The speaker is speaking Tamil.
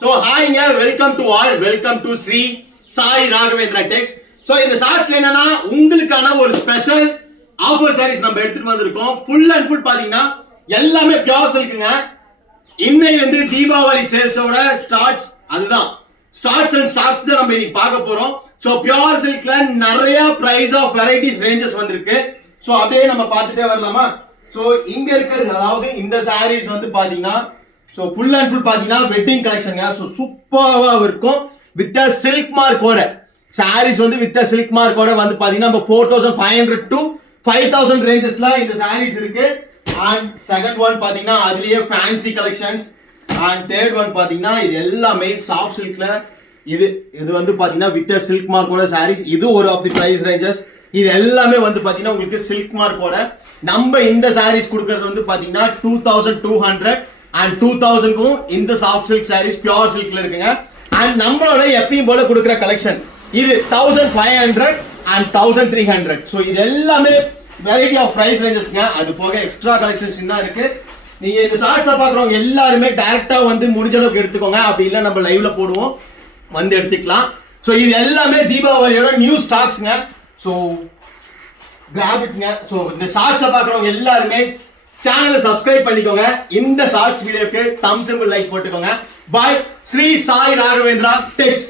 So hi welcome to all, welcome to Sri Sai Raghavendra Techs. So இந்த ஷார்ட்ஸ்ல என்னன்னா உங்களுக்கான ஒரு ஸ்பெஷல் ஆஃபர் சாரீஸ் நம்ம எடுத்துட்டு வந்திருக்கோம். ஃபுல் அண்ட் ஃபுல் பாத்தீங்கன்னா எல்லாமே பியூர் சில்க்குங்க. இன்னைக்கு வந்து தீபாவளி சேல்ஸோட அதுதான் ஸ்டார்ட்ஸ் அண்ட் ஸ்டாக்ஸ் தான் நம்ம இன்னைக்கு பார்க்க போறோம். சோ பியூர் சில்க்ல நிறைய பிரைஸ் ஆஃப் வெரைட்டிஸ் ரேஞ்சஸ் வந்திருக்கு. சோ அப்படியே நம்ம பார்த்துட்டே வரலாமா? சோ இங்க இருக்கிறது அதாவது இந்த சாரீஸ் வந்து பாத்தீங்கன்னா சோ ஃபுல் அண்ட் ஃபுல் பாத்தீங்கன்னா வெட்டிங் கலெக்ஷன்ங்க. சோ சூப்பரா இருக்கும் வித் சில்க் மார்க்கோட சாரீஸ் வந்து வித் சில்க் மார்க்கோட வந்து பாத்தீங்கன்னா நம்ம 4500 to 5000 ரேஞ்சஸ்ல இந்த சாரீஸ் இருக்கு. அண்ட் செகண்ட் ஒன் பாத்தீங்கன்னா அதுலயே fancy collections. And third one பாத்தீங்கன்னா இது எல்லாமே சாஃப்ட் சில்க்ல இது வந்து பாத்தீங்கன்னா வித் சில்க் மார்க்கோட சாரீஸ். இது ஒரு ஆஃப் தி பிரைஸ் ரேஞ்சஸ். இது எல்லாமே வந்து பாத்தீங்கன்னா உங்களுக்கு சில்க் மார்க்கோட நம்ம இந்த சாரீஸ் கொடுக்கறது வந்து பாத்தீங்கன்னா 2200 and 2000க்கும் இந்த சாஃப்ட் சில்க் சாரீஸ் பியூர் சில்க்ல இருக்குங்க. அண்ட் நம்மளோட எப்பயும் போல கொடுக்குற கலெக்ஷன் இது 1500 and 1300. ஸோ இது எல்லாமே வெரைட்டி ஆஃப் பிரைஸ் ரேஞ்சஸ்ங்க. அது போக எக்ஸ்ட்ரா கலெக்ஷன்ஸ் தான் இருக்கு. நீங்க இந்த ஷார்ட்ஸை பார்க்குறவங்க எல்லாருமே டைரக்டா வந்து முடிஞ்ச அளவுக்கு எடுத்துக்கோங்க. அப்படி இல்லை நம்ம லைவ்ல போடுவோம், வந்து எடுத்துக்கலாம். ஸோ இது எல்லாமே தீபாவளியோட நியூ ஸ்டாக்ஸ்ங்க. ஸோ கிராபிட்ங்க. ஸோ இந்த ஷார்ட்ஸை பார்க்குறவங்க எல்லாருமே சேனலை சப்ஸ்கிரைப் பண்ணிக்கோங்க. இந்த ஷார்ட்ஸ் வீடியோக்கு தம்ஸ் அப் லைக் போட்டுக்கோங்க. பாய். ஸ்ரீ சாய் ராகவேந்திரா டெக்ஸ்.